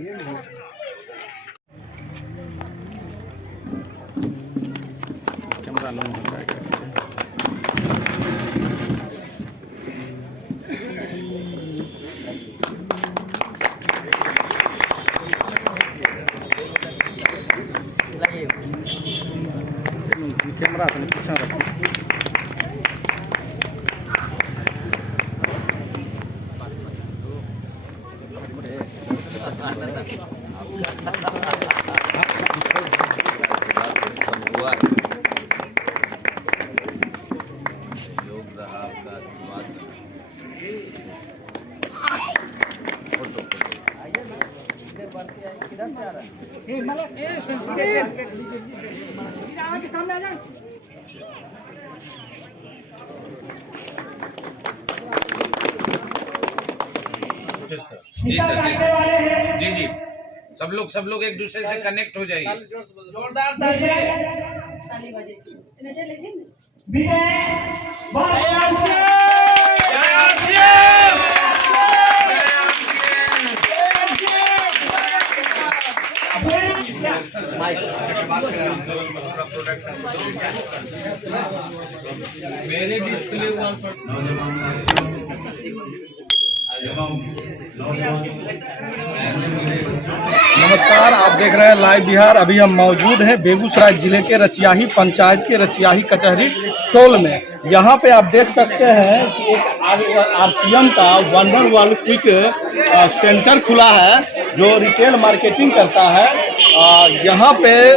Camera लो camera अपने पीछे रखो। सामने आ जा। जी सर, जी जी, सब लोग एक दूसरे से कनेक्ट हो जाइए। जोरदार मेरे भी नमस्कार, आप देख रहे हैं लाइव बिहार। अभी हम मौजूद हैं बेगूसराय जिले के रचियाही पंचायत के रचियाही कचहरी टोल में। यहाँ पे आप देख सकते हैं कि एक आरसीएम का वंडर वर्ल्ड क्विक सेंटर खुला है जो रिटेल मार्केटिंग करता है। यहाँ पे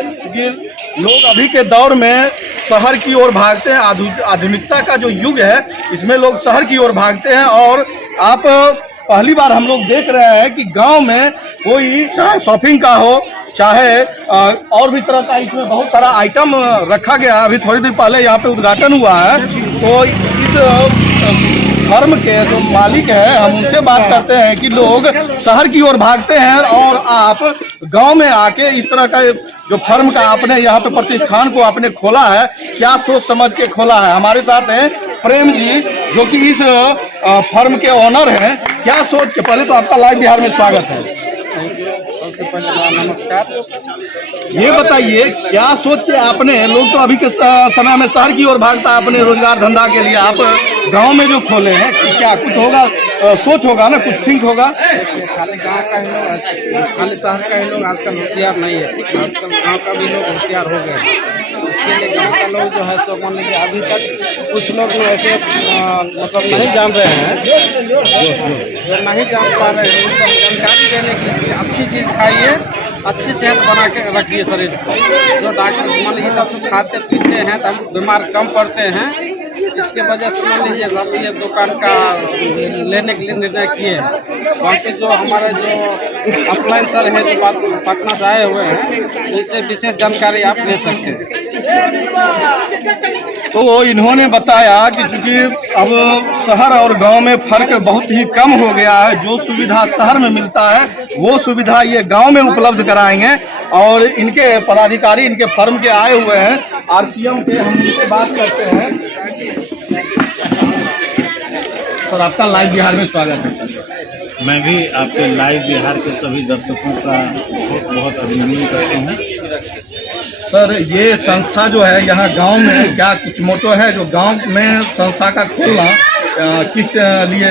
लोग अभी के दौर में शहर की ओर भागते हैं। आधुनिकता का जो युग है इसमें लोग शहर की ओर भागते हैं। और आप पहली बार हम लोग देख रहे हैं कि गांव में कोई शॉपिंग का हो चाहे और भी तरह का, इसमें बहुत सारा आइटम रखा गया। अभी थोड़ी देर पहले यहाँ पे उद्घाटन हुआ है। तो इस फर्म के जो मालिक है हम उनसे बात करते हैं कि लोग शहर की ओर भागते हैं और आप गांव में आके इस तरह का जो फर्म का आपने यहाँ पे प्रतिष्ठान को आपने खोला है, क्या सोच समझ के खोला है। हमारे साथ हैं प्रेम जी जो कि इस फर्म के ओनर हैं। क्या सोच के, पहले तो आपका लाइव बिहार में स्वागत है। सबसे पहले नमस्कार। ये बताइए क्या सोच के आपने, लोग तो अभी के समय में शहर की ओर भागता है अपने रोजगार धंधा के लिए, आप गांव में जो खोले हैं, क्या कुछ होगा, सोच होगा ना, कुछ थिंक होगा। खाली गांव का ही लोग, खाली शहर का ही लोग आजकल होशियार नहीं है। आजकल गांव का भी लोग होशियार हो गए। इसके लिए गांव का लोग जो है सो मान लीजिए अभी तक कुछ लोग जो ऐसे मतलब नहीं जान रहे हैं, जो नहीं जान पा रहे हैं उनको जानकारी देने के लिए अच्छी चीज़ खाइए, अच्छी सेहत बना के रखिए शरीर को। जो डॉक्टर मान लीजिए सब कुछ खाते पीते हैं तो हम बीमार कम पड़ते हैं। इसके वजह से मान लीजिए सब ये दुकान का लेने के लिए निर्णय किए हैं। बाकी जो हमारे जो अपलाइन सर है जो पटना से आए हुए हैं उनसे विशेष जानकारी आप ले सकते हैं। तो इन्होंने बताया कि चूंकि अब शहर और गांव में फर्क बहुत ही कम हो गया है, जो सुविधा शहर में मिलता है वो सुविधा ये गांव में उपलब्ध कराएंगे। और इनके पदाधिकारी इनके फर्म के आए हुए हैं आरसीएम के, हम इनसे बात करते हैं। सर आपका लाइव बिहार में स्वागत है। मैं भी आपके लाइव बिहार के सभी दर्शकों का बहुत बहुत अभिनंदन करता हूँ। सर ये संस्था जो है यहाँ गांव में, क्या कुछ मोटो है जो गांव में संस्था का खोलना, किस लिए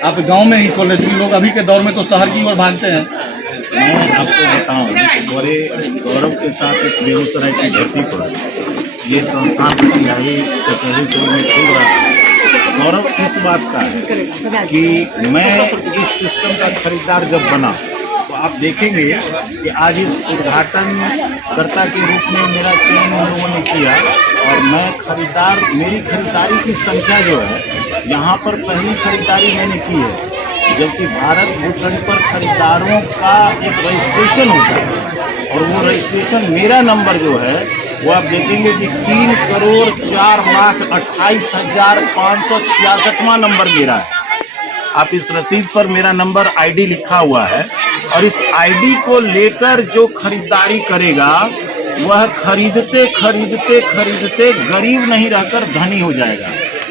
आप गांव में ही खोले, क्योंकि लोग अभी के दौर में तो शहर की ओर भागते हैं। मैं आपको बताऊं, बड़े गौरव के साथ इस बेगूसराय की धरती पर ये संस्थान रचियाही कचहरी टोल में खुल रहा है। गौरव इस बात का है कि मैं इस सिस्टम का खरीदार जब बना तो आप देखेंगे कि आज इस उद्घाटनकर्ता के रूप में मेरा चयन उन लोगों ने किया और मैं खरीदार, मेरी खरीदारी की संख्या जो है यहाँ पर पहली खरीदारी मैंने की है। जबकि भारत भूखंड पर खरीदारों का एक रजिस्ट्रेशन होता है और वो रजिस्ट्रेशन मेरा नंबर जो है वो आप देखेंगे कि 3,28,28,566वां नंबर मेरा है। आप इस रसीद पर मेरा नंबर आईडी लिखा हुआ है और इस आईडी को लेकर जो खरीदारी करेगा वह खरीदते खरीदते खरीदते गरीब नहीं रहकर धनी हो जाएगा।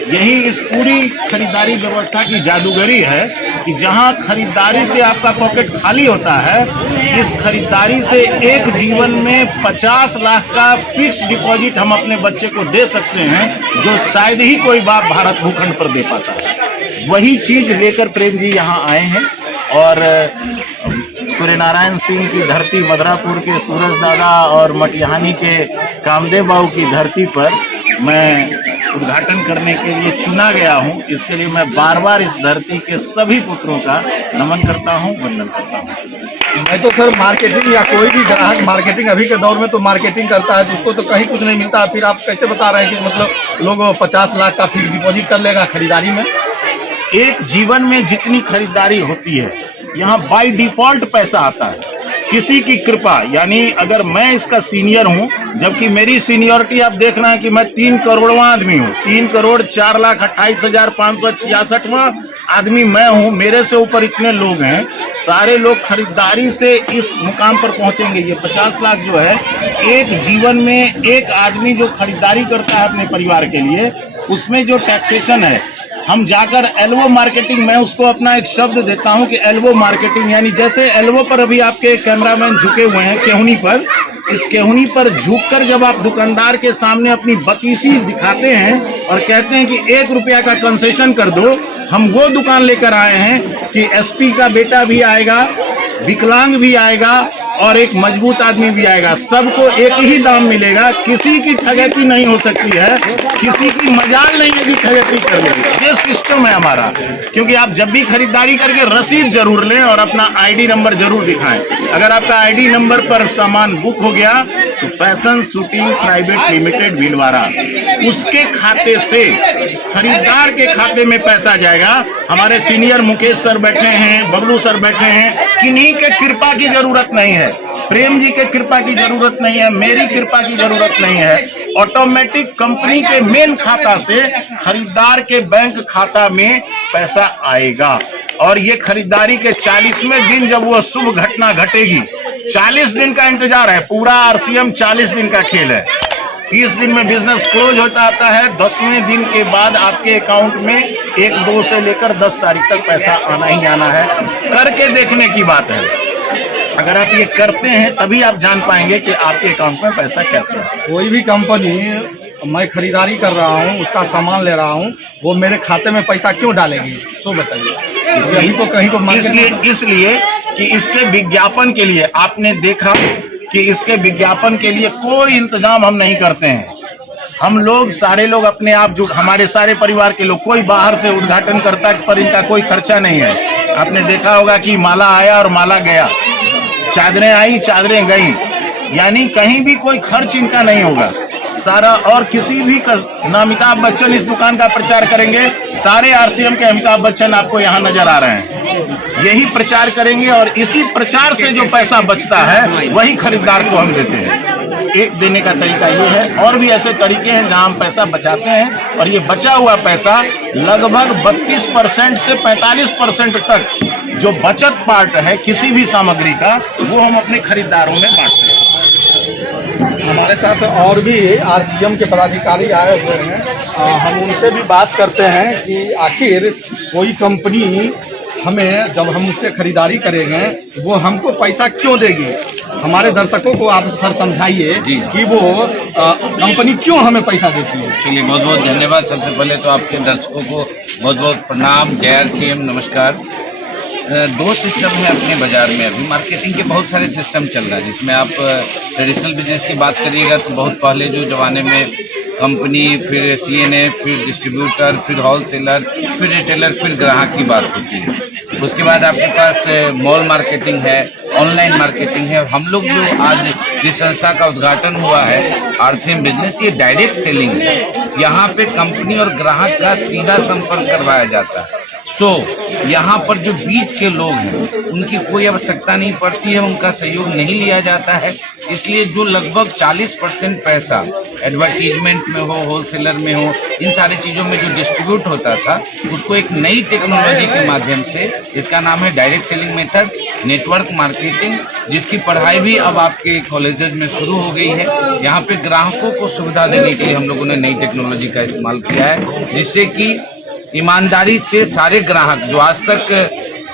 यही इस पूरी खरीदारी व्यवस्था की जादूगरी है कि जहां खरीदारी से आपका पॉकेट खाली होता है, इस खरीदारी से एक जीवन में 50 लाख का फिक्स डिपॉजिट हम अपने बच्चे को दे सकते हैं, जो शायद ही कोई बाप भारत भूखंड पर दे पाता है। वही चीज लेकर प्रेम जी यहाँ आए हैं और सूर्य नारायण सिंह की धरती, मधुरापुर के सूरज दादा और मटिहानी के कामदेव बाबू की धरती पर मैं उद्घाटन करने के लिए चुना गया हूं। इसके लिए मैं बार बार इस धरती के सभी पुत्रों का नमन करता हूं, वंदन करता हूं। मैं तो सर मार्केटिंग या कोई भी ग्राहक मार्केटिंग अभी के दौर में तो मार्केटिंग करता है, तो उसको तो कहीं कुछ नहीं मिलता। फिर आप कैसे बता रहे हैं कि मतलब लोग 50 लाख का फिक्स डिपॉजिट कर लेगा खरीदारी में? एक जीवन में जितनी खरीदारी होती है, यहाँ बाय डिफॉल्ट पैसा आता है, किसी की कृपा। यानी अगर मैं इसका सीनियर हूँ, जबकि मेरी सीनियरिटी आप देख रहे हैं कि मैं 3 करोड़वां आदमी हूँ, 3,04,28,566वां आदमी मैं हूँ। मेरे से ऊपर इतने लोग हैं, सारे लोग खरीदारी से इस मुकाम पर पहुंचेंगे। ये 50 लाख जो है, एक जीवन में एक आदमी जो खरीदारी करता है अपने परिवार के लिए, उसमें जो टैक्सेशन है, हम जाकर एल्बो मार्केटिंग, मैं उसको अपना एक शब्द देता हूं कि एल्बो मार्केटिंग, यानी जैसे एल्बो पर अभी आपके कैमरामैन झुके हुए हैं केहुनी पर, इस केहुनी पर झुककर जब आप दुकानदार के सामने अपनी बतीसी दिखाते हैं और कहते हैं कि 1 रुपया का कंसेशन कर दो, हम वो दुकान लेकर आए हैं कि एसपी का बेटा भी आएगा, विकलांग भी आएगा और एक मजबूत आदमी भी आएगा, सबको एक ही दाम मिलेगा। किसी की ठगेती नहीं हो सकती है, किसी की मजाल नहीं है कि ठगेती कर लेगी। ये सिस्टम है हमारा। क्योंकि आप जब भी खरीदारी करके रसीद जरूर लें और अपना आईडी नंबर जरूर दिखाएं। अगर आपका आईडी नंबर पर सामान बुक हो गया तो fashion shooting private limited Bhilwara, उसके खाते से खरीदार के खाते में पैसा जाएगा। हमारे सीनियर मुकेश सर बैठे हैं, बबलू सर बैठे हैं, किन्हीं के कृपा की जरूरत नहीं है, प्रेम जी के कृपा की जरूरत नहीं है, मेरी कृपा की जरूरत नहीं है। ऑटोमेटिक कंपनी के मेन खाता से खरीदार के बैंक खाता में पैसा आएगा। और ये खरीदारी के 40वें दिन जब वो शुभ घटना घटेगी, 40 दिन का इंतजार है, पूरा आरसीएम 40 दिन का खेल है। 30 दिन में बिजनेस क्लोज होता आता है, 10वें दिन के बाद आपके अकाउंट में 1-2 से लेकर 10 तारीख तक पैसा आना ही आना है। करके देखने की बात है। अगर आप ये करते हैं तभी आप जान पाएंगे कि आपके अकाउंट में पैसा कैसे है। कोई भी कंपनी, मैं खरीदारी कर रहा हूँ, उसका सामान ले रहा हूँ, वो मेरे खाते में पैसा क्यों डालेगी, तो बताइए। इसलिए कि इसके विज्ञापन के लिए आपने देखा कि इसके विज्ञापन के लिए कोई इंतजाम हम नहीं करते हैं। हम लोग सारे लोग अपने आप, जो हमारे सारे परिवार के लोग, कोई बाहर से उद्घाटन करता है पर इनका कोई खर्चा नहीं है। आपने देखा होगा कि माला आया और माला गया, चादरें आई चादरें गई, यानी कहीं भी कोई खर्च इनका नहीं होगा सारा। और किसी भी ना अमिताभ बच्चन इस दुकान का प्रचार करेंगे, सारे आरसीएम के अमिताभ बच्चन आपको यहाँ नजर आ रहे हैं, यही प्रचार करेंगे और इसी प्रचार से जो पैसा बचता है वही खरीदार को हम देते हैं। एक देने का तरीका ये है, और भी ऐसे तरीके हैं जहां हम पैसा बचाते हैं और ये बचा हुआ पैसा लगभग 32% से 45% तक जो बचत पार्ट है किसी भी सामग्री का, वो हम अपने खरीदारों में बांटते हैं। हमारे साथ और भी आरसीएम के पदाधिकारी आए हुए हैं, हम उनसे भी बात करते हैं कि आखिर कोई कंपनी हमें, जब हम उससे खरीदारी करेंगे, वो हमको पैसा क्यों देगी। हमारे दर्शकों को आप सर समझाइए कि वो कंपनी क्यों हमें पैसा देती है। चलिए, बहुत बहुत धन्यवाद। सबसे पहले तो आपके दर्शकों को बहुत बहुत प्रणाम, जय आरसीएम, नमस्कार। 2 सिस्टम है अपने बाजार में। अभी मार्केटिंग के बहुत सारे सिस्टम चल रहा है, जिसमें आप ट्रेडिशनल बिजनेस की बात करिएगा तो बहुत पहले जो जमाने में कंपनी, फिर सीएनए, फिर डिस्ट्रीब्यूटर, फिर होलसेलर, फिर रिटेलर, फिर ग्राहक की बात होती है। उसके बाद आपके पास मॉल मार्केटिंग है, ऑनलाइन मार्केटिंग है। हम लोग जो आज जिस संस्था का उद्घाटन हुआ है आरसीएम बिजनेस, ये डायरेक्ट सेलिंग है। यहाँ पे कंपनी और ग्राहक का सीधा संपर्क करवाया जाता है। यहाँ पर जो बीच के लोग हैं उनकी कोई आवश्यकता नहीं पड़ती है, उनका सहयोग नहीं लिया जाता है। इसलिए जो लगभग 40% पैसा एडवर्टीजमेंट में हो, होलसेलर में हो, इन सारी चीज़ों में जो डिस्ट्रीब्यूट होता था, उसको एक नई टेक्नोलॉजी के माध्यम से, इसका नाम है direct selling method, network marketing, जिसकी पढ़ाई भी अब आपके कॉलेजेस में शुरू हो गई है। यहाँ पे ग्राहकों को सुविधा देने के लिए हम लोगों ने नई टेक्नोलॉजी का इस्तेमाल किया है, जिससे कि ईमानदारी से सारे ग्राहक जो आज तक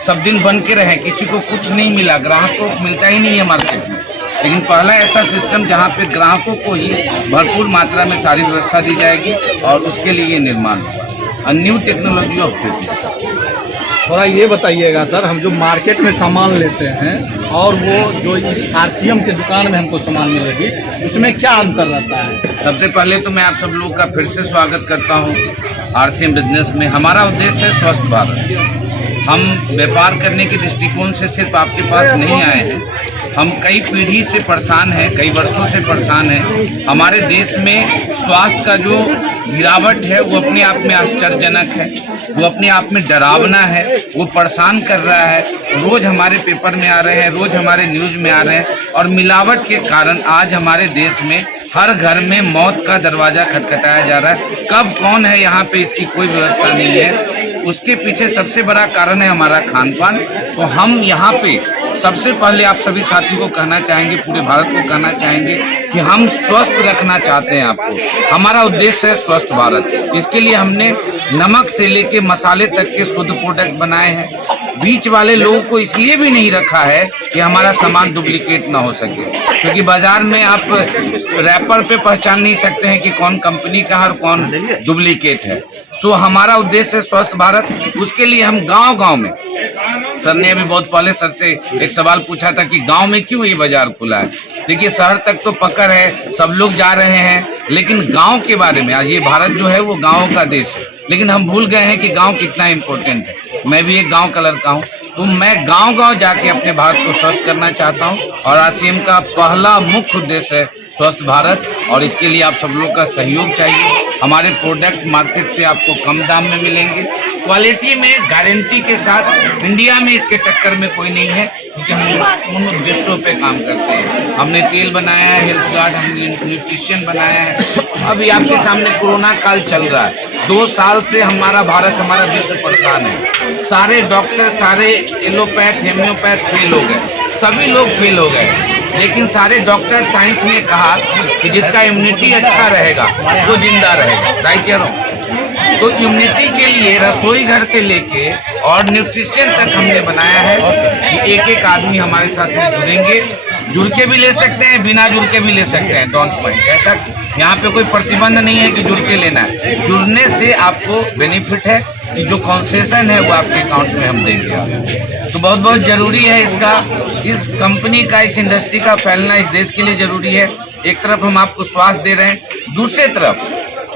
सब दिन बन के रहे, किसी को कुछ नहीं मिला, ग्राहक को मिलता ही नहीं है मार्केट में। लेकिन पहला ऐसा सिस्टम जहाँ पे ग्राहकों को ही भरपूर मात्रा में सारी व्यवस्था दी जाएगी और उसके लिए ये निर्माण होगा, न्यू टेक्नोलॉजी ऑफ बिजनेस। थोड़ा ये बताइएगा सर, हम जो मार्केट में सामान लेते हैं और वो जो इस आरसीएम के दुकान में हमको सामान मिलेगी, उसमें क्या अंतर रहता है? सबसे पहले तो मैं आप सब लोगों का फिर से स्वागत करता हूँ आरसीएम बिजनेस में। हमारा उद्देश्य है स्वस्थ भारत। हम व्यापार करने के दृष्टिकोण से सिर्फ आपके पास नहीं आए हैं, हम कई पीढ़ी से परेशान हैं, कई वर्षों से परेशान हैं। हमारे देश में स्वास्थ्य का जो गिरावट है वो अपने आप में आश्चर्यजनक है, वो अपने आप में डरावना है, वो परेशान कर रहा है। रोज हमारे पेपर में आ रहे हैं, रोज हमारे न्यूज में आ रहे हैं और मिलावट के कारण आज हमारे देश में हर घर में मौत का दरवाजा खटखटाया जा रहा है। कब कौन है यहाँ पे इसकी कोई व्यवस्था नहीं है। उसके पीछे सबसे बड़ा कारण है हमारा खान पान। तो हम यहाँ पे सबसे पहले आप सभी साथियों को कहना चाहेंगे, पूरे भारत को कहना चाहेंगे कि हम स्वस्थ रखना चाहते हैं आपको। हमारा उद्देश्य है स्वस्थ भारत। इसके लिए हमने नमक से लेके मसाले तक के शुद्ध प्रोडक्ट बनाए हैं। बीच वाले लोगों को इसलिए भी नहीं रखा है कि हमारा सामान डुप्लीकेट ना हो सके, क्योंकि बाजार में आप रैपर पे पहचान नहीं सकते हैं कि कौन कंपनी का है और कौन डुप्लीकेट है। सो हमारा उद्देश्य है स्वस्थ भारत। उसके लिए हम गांव-गांव में, सर ने अभी बहुत पहले सर से एक सवाल पूछा था कि गांव में क्यों ये बाजार खुला है। देखिए शहर तक तो पकड़ है, सब लोग जा रहे हैं, लेकिन गांव के बारे में, आज ये भारत जो है वो गाँव का देश है, लेकिन हम भूल गए हैं कि गांव कितना इम्पोर्टेंट है। मैं भी एक गांव का लड़का हूं, तो मैं गांव-गांव जाके अपने भारत को स्वस्थ करना चाहता हूं और आरसीएम का पहला मुख्य उद्देश्य है स्वस्थ भारत। और इसके लिए आप सब लोग का सहयोग चाहिए। हमारे प्रोडक्ट मार्केट से आपको कम दाम में मिलेंगे, क्वालिटी में गारंटी के साथ। इंडिया में इसके टक्कर में कोई नहीं है, क्योंकि हम उन उद्देश्यों पे काम करते हैं। हमने तेल बनाया है, हेल्थ गार्ड, हमने न्यूट्रिशन बनाया है। अभी आपके सामने कोरोना काल चल रहा है, 2 साल से हमारा भारत, हमारा विश्व परेशान है। सारे डॉक्टर, सारे एलोपैथ, हेम्योपैथ फेल हो गए, सभी लोग फेल हो गए। लेकिन सारे डॉक्टर, साइंस ने कहा कि जिसका इम्यूनिटी अच्छा रहेगा वो जिंदा रहेगा। राइट कह रहा हूँ? तो इम्यूनिटी के लिए रसोई घर से लेके और न्यूट्रिशन तक हमने बनाया है कि एक-एक आदमी हमारे साथ में जुड़ेंगे। जुड़ के भी ले सकते हैं, बिना जुड़ के भी ले सकते हैं, डोंट माइंड। ऐसा यहाँ पे कोई प्रतिबंध नहीं है कि जुड़ के लेना है। जुड़ने से आपको बेनिफिट है कि जो कंसेशन है वो आपके अकाउंट में हम देंगे। तो बहुत बहुत जरूरी है इसका, इस कंपनी का, इस इंडस्ट्री का फैलना इस देश के लिए जरूरी है। एक तरफ हम आपको स्वास्थ्य दे रहे हैं, दूसरी तरफ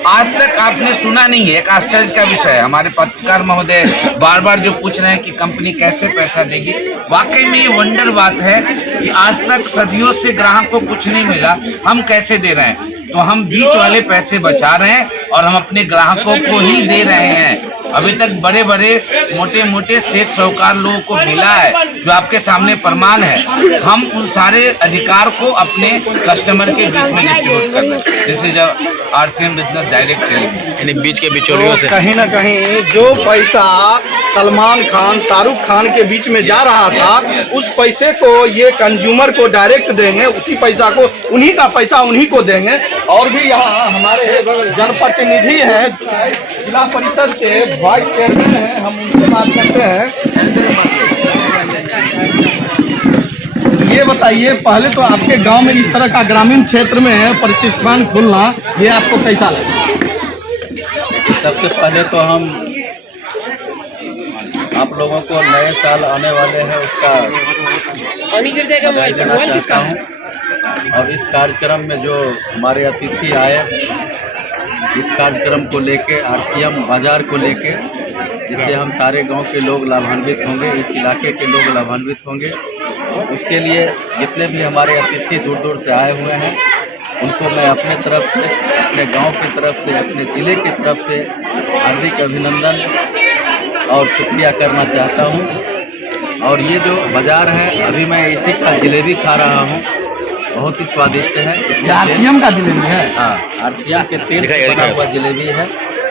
आज तक आपने सुना नहीं है, एक आश्चर्य का विषय है। हमारे पत्रकार महोदय बार बार जो पूछ रहे हैं कि कंपनी कैसे पैसा देगी, वाकई में ये वंडर बात है कि आज तक सदियों से ग्राहक को कुछ नहीं मिला, हम कैसे दे रहे हैं। तो हम बीच वाले पैसे बचा रहे हैं और हम अपने ग्राहकों को ही दे रहे हैं। अभी तक बड़े बड़े मोटे मोटे सेठ साहूकार लोगों को मिला है, जो आपके सामने प्रमाण है। हम उन सारे अधिकार को अपने कस्टमर के बीच में डिस्ट्रीब्यूट कर रहे हैं। This is RCM business direct selling, यानी बीच के बिचौलियों से। कहीं ना कहीं जो पैसा सलमान खान, शाहरुख खान के बीच में जा रहा था, उस पैसे को ये कंज्यूमर को डायरेक्ट देंगे, उसी पैसा को, उन्हीं का पैसा उन्हीं को देंगे। और भी यहाँ हमारे जनप्रतिनिधि हैं, जिला परिषद के वाइस चेयरमैन हैं, हम उनसे बात करते हैं। ये बताइए, पहले तो आपके गांव में इस तरह का ग्रामीण क्षेत्र में प्रतिष्ठान खुलना, ये आपको कैसा लगा? सबसे पहले तो हम आप लोगों को नए साल आने वाले हैं उसका बधाई देना चाहता हूँ। और इस कार्यक्रम में जो हमारे अतिथि आए, इस कार्यक्रम को लेके, आरसीएम बाजार को लेके, जिससे हम सारे गांव के लोग लाभान्वित होंगे, इस इलाके के लोग लाभान्वित होंगे। उसके लिए जितने भी हमारे अतिथि दूर दूर से आए हुए हैं, उनको मैं अपने तरफ से, अपने गांव की तरफ से, अपने ज़िले की तरफ से हार्दिक अभिनंदन और शुक्रिया करना चाहता हूं। और ये जो बाज़ार है, अभी मैं इसी का जलेबी खा रहा हूं, बहुत ही स्वादिष्ट है। आरसीएम का जलेबी है? हाँ, आरसीएम के तेल से बना हुआ जलेबी है,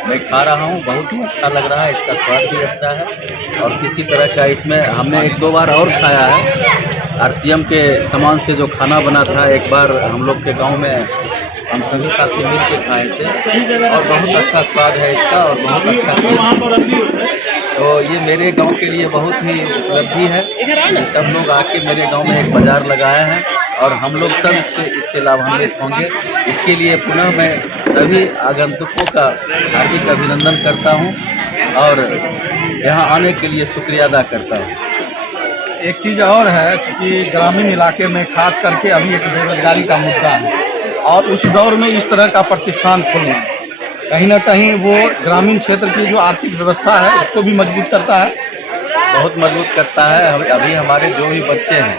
मैं खा रहा हूँ, बहुत ही अच्छा लग रहा है, इसका स्वाद भी अच्छा है। और किसी तरह का इसमें हमने 1-2 बार और खाया है। आरसीएम के सामान से जो खाना बना था, एक बार हम लोग के गांव में हम सभी साथी मिल के खाए थे और बहुत अच्छा स्वाद है इसका और बहुत अच्छा चीज़। तो ये मेरे गांव के लिए बहुत ही उपलब्धि है कि सब लोग आके मेरे गांव में एक बाजार लगाए हैं और हम लोग सब इससे लाभान्वित होंगे। इसके लिए पुनः मैं सभी आगंतुकों का हार्दिक अभिनंदन करता हूं और यहाँ आने के लिए शुक्रिया अदा करता हूं। एक चीज़ और है कि ग्रामीण इलाके में खास करके अभी एक बेरोजगारी का मुद्दा है और उस दौर में इस तरह का प्रतिष्ठान खोलना कहीं ना कहीं वो ग्रामीण क्षेत्र की जो आर्थिक व्यवस्था है उसको भी मजबूत करता है, बहुत मजबूत करता है। अभी हमारे जो भी बच्चे हैं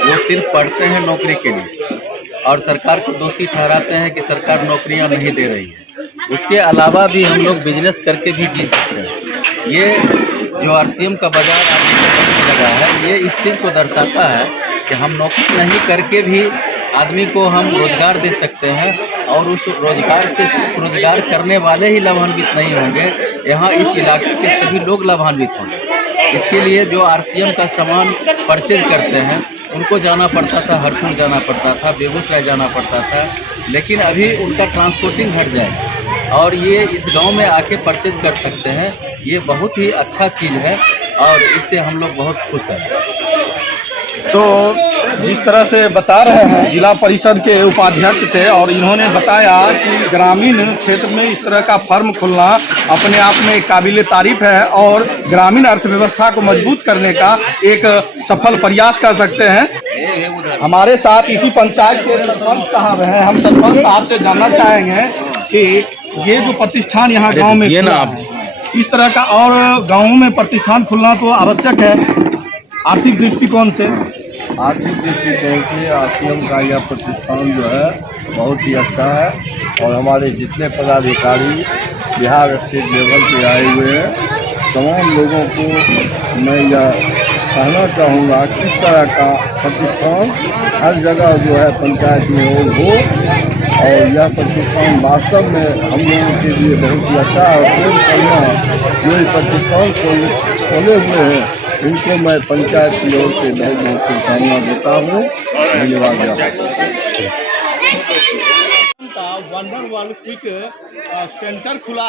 वो सिर्फ पढ़ते हैं नौकरी के लिए और सरकार को दोषी ठहराते हैं कि सरकार नौकरियां नहीं दे रही है। उसके अलावा भी हम लोग बिजनेस करके भी जी सकते हैं। ये जो आरसीएम का बाजार आज लगा है ये इस चीज़ को दर्शाता है कि हम नौकरी नहीं करके भी आदमी को हम रोजगार दे सकते हैं और उस रोजगार से सिर्फ रोजगार करने वाले ही लाभान्वित नहीं होंगे, यहाँ इस इलाके के सभी लोग लाभान्वित होंगे। इसके लिए जो आरसीएम का सामान परचेज करते हैं उनको जाना पड़ता था, हरसुर जाना पड़ता था, बेगूसराय जाना पड़ता था, लेकिन अभी उनका ट्रांसपोर्टिंग हट जाएगा और ये इस गांव में आके परचेज कर सकते हैं। ये बहुत ही अच्छा चीज़ है और इससे हम लोग बहुत खुश हैं। तो जिस तरह से बता रहे हैं जिला परिषद के उपाध्यक्ष थे और इन्होंने बताया कि ग्रामीण क्षेत्र में इस तरह का फर्म खोलना अपने आप में काबिल तारीफ है और ग्रामीण अर्थव्यवस्था को मजबूत करने का एक सफल प्रयास कर सकते हैं। हमारे साथ इसी पंचायत के सरपंच साहब हैं। हम सरपंच साहब से जानना चाहेंगे कि ये जो प्रतिष्ठान यहाँ गाँव में खुला है, इस तरह का और गाँव में प्रतिष्ठान खुलना तो आवश्यक है आर्थिक दृष्टिकोण से। आर्थिक दृष्टिकोण से आरसीएम का यह प्रतिष्ठान जो है बहुत ही अच्छा है और हमारे जितने पदाधिकारी बिहार स्टेट लेवल पे आए हुए हैं तमाम लोगों को मैं यह कहना चाहूँगा कि इस तरह का प्रतिष्ठान हर जगह जो है पंचायत में हो और यह प्रतिष्ठान वास्तव में हम लोगों के लिए बहुत ही अच्छा है। और जो प्रतिष्ठान खोले हुए हैं इनको मैं पंचायत की ओर से बहुत बहुत शुभकामना देता हूँ। धन्यवाद। वंडर वर्ल्ड क्विक सेंटर खुला